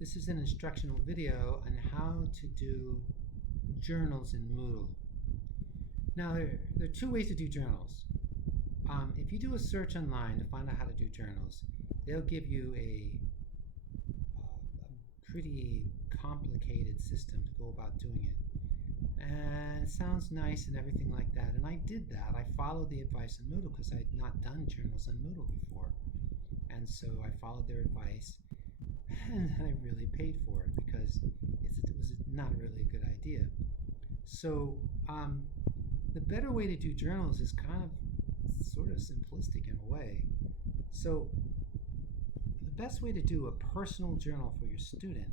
This is an instructional video on how to do journals in Moodle. Now, there are two ways to do journals. If you do a search online to find out how to do journals, they'll give you a pretty complicated system to go about doing it. And it sounds nice and everything like that. And I did that. I followed the advice on Moodle because I had not done journals on Moodle before. And so I followed their advice. And I really paid for it because it was not really a good idea. So the better way to do journals is kind of sort of simplistic in a way. So the best way to do a personal journal for your student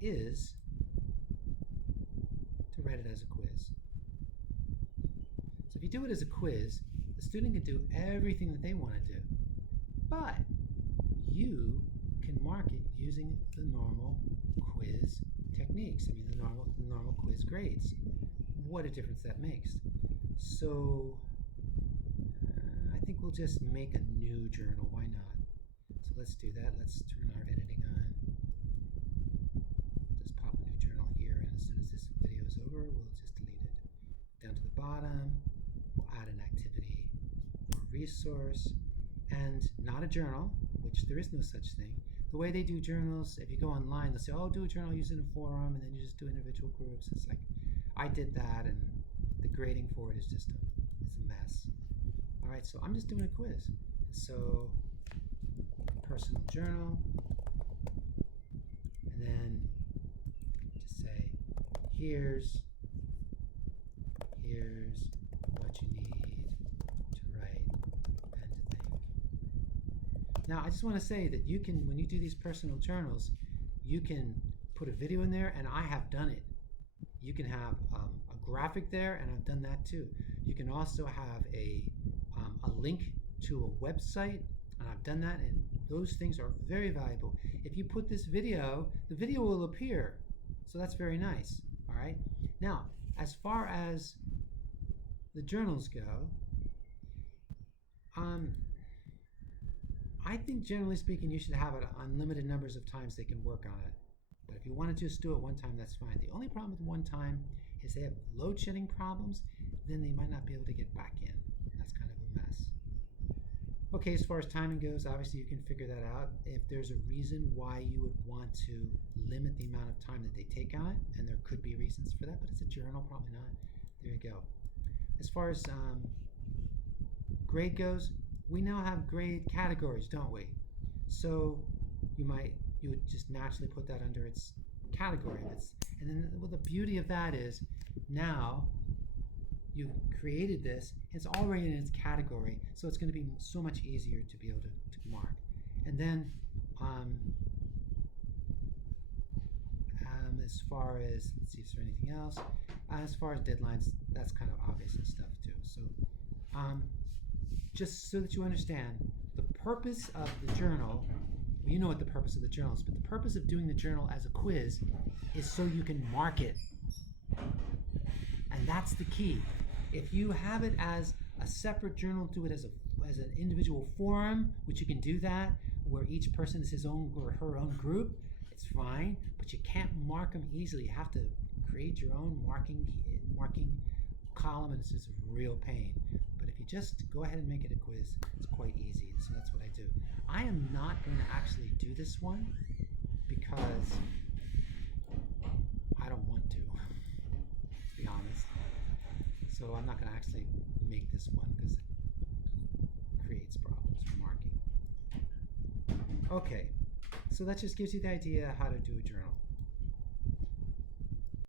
is to write it as a quiz. So if you do it as a quiz, the student can do everything that they want to do, but you can mark it using the normal quiz techniques. I mean, the normal quiz grades. What a difference that makes. So I think we'll just make a new journal. Why not? So let's do that. Let's turn our editing on. Just pop a new journal here, and as soon as this video is over, we'll just delete it. Down to the bottom, we'll add an activity or resource, and not a journal, which there is no such thing. The way they do journals, if you go online, they'll say, oh, do a journal using a forum, and then you just do individual groups. It's like, I did that, and the grading for it is just it's a mess. All right, so I'm just doing a quiz. So personal journal, and then just say, here's what you need to write and to think. Now, I just want to say that you can, when you do these personal journals, you can put a video in there, and I have done it. You can have a graphic there, and I've done that too. You can also have a link to a website, and I've done that, and those things are very valuable. If you put this video, the video will appear, so that's very nice. All right. Now, as far as the journals go, I think generally speaking, you should have it unlimited numbers of times they can work on it. But if you want to just do it one time, that's fine. The only problem with one time is they have load shedding problems, then they might not be able to get back in. That's kind of a mess. Okay, as far as timing goes, obviously you can figure that out. If there's a reason why you would want to limit the amount of time that they take on it, and there could be reasons for that, but it's a journal, probably not. There you go. As far as grade goes, we now have grade categories, don't we? So you would just naturally put that under its category. And then well, the beauty of that is now you've created this, it's already in its category, so it's going to be so much easier to be able to mark. And then as far as, let's see if there's anything else, as far as deadlines, that's kind of obvious and stuff too. So just so that you understand, the purpose of the journal, well, you know what the purpose of the journal is, but the purpose of doing the journal as a quiz is so you can mark it. And that's the key. If you have it as a separate journal, do it as an individual forum, which you can do that, where each person is his own or her own group, it's fine, but you can't mark them easily. You have to create your own marking column, and it's just a real pain. But if you just go ahead and make it a quiz, it's quite easy. So that's what I do. I am not going to actually do this one because I don't want to be honest. So I'm not going to actually make this one because it creates problems for marking. Okay, so that just gives you the idea how to do a journal.